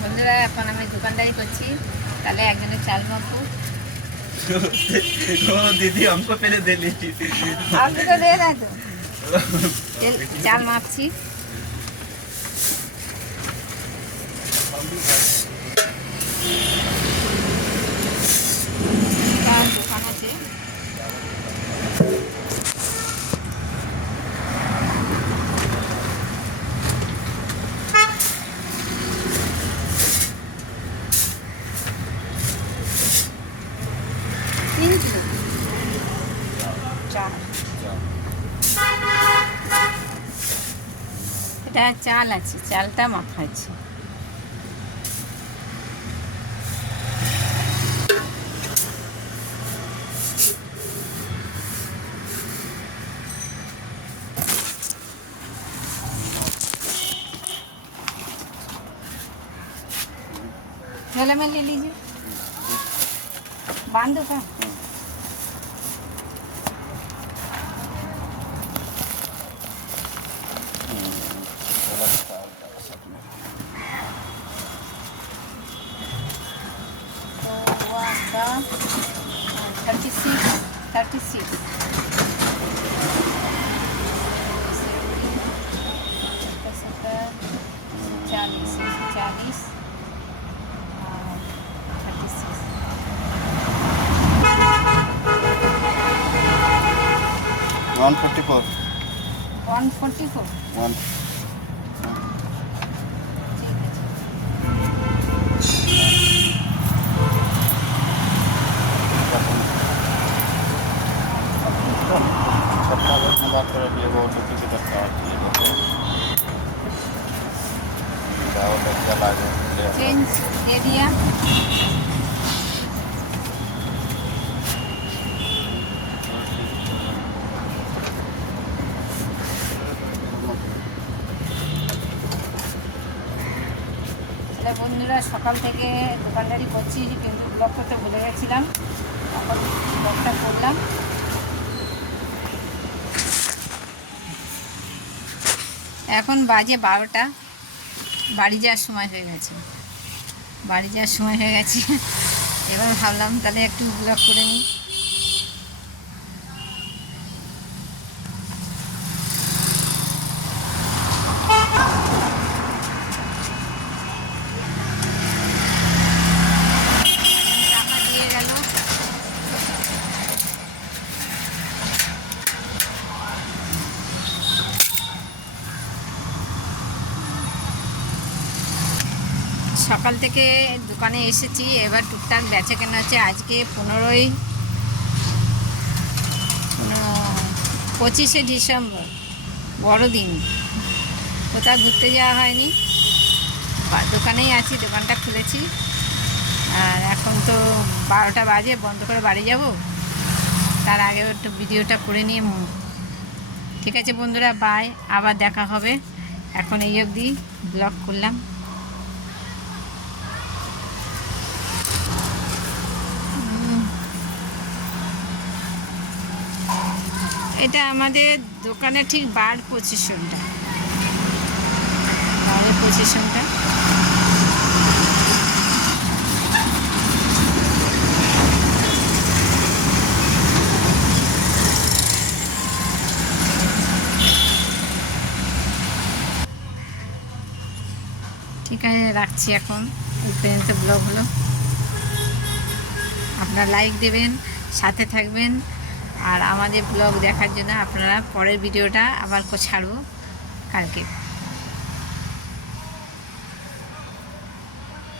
বন্ধুরা এখন আমি দোকানদারি করছি, তাহলে একজনের চাল মাপু। দিদি हमको पहले दे लीजिए। আপনি তো দেয় না তো, চাল মাপছি। দোকান আছে, এটা চাল আছে, চালটা মাখাচ্ছি। झोले में ले लीजिए, बांधो का। तो वो आपका 36 40 40 144 144 1 बात कर रही है वो तो किसी तरह का चेंज दे दिया। বন্ধুরা সকাল থেকে দোকানদারি করছি, কিন্তু ব্লগ করতে ভুলে গেছিলাম, এখন ব্লগটা করলাম। এখন বাজে 12টা, বাড়ি যাওয়ার সময় হয়ে গেছে, এবার ভাবলাম তাহলে একটু ব্লগ করে নিই। সকাল থেকে দোকানে এসেছি, এবার টুকটাক বেচা কেনা হচ্ছে। আজকে 25শে ডিসেম্বর, বড়দিন। কোথাও ঘুরতে যাওয়া হয়নি, দোকানেই আছি, দোকানটা খুলেছি। আর এখন তো 12টা বাজে, বন্ধ করে বাড়ি যাব, তার আগে একটু ভিডিওটা করে নিয়ে। ঠিক আছে বন্ধুরা, বাই, আবার দেখা হবে। এখন এই অবধি ব্লগ করলাম। এটা আমাদের দোকানে ঠিক বার পজিশনটা। ঠিক আছে, রাখছি এখন। এই পর্যন্ত ব্লগ হলো। আপনারা লাইক দেবেন, সাথে থাকবেন, আর আমাদের ব্লগ দেখার জন্য আপনারা পরের ভিডিওটা আবার ছাড়বো কালকে।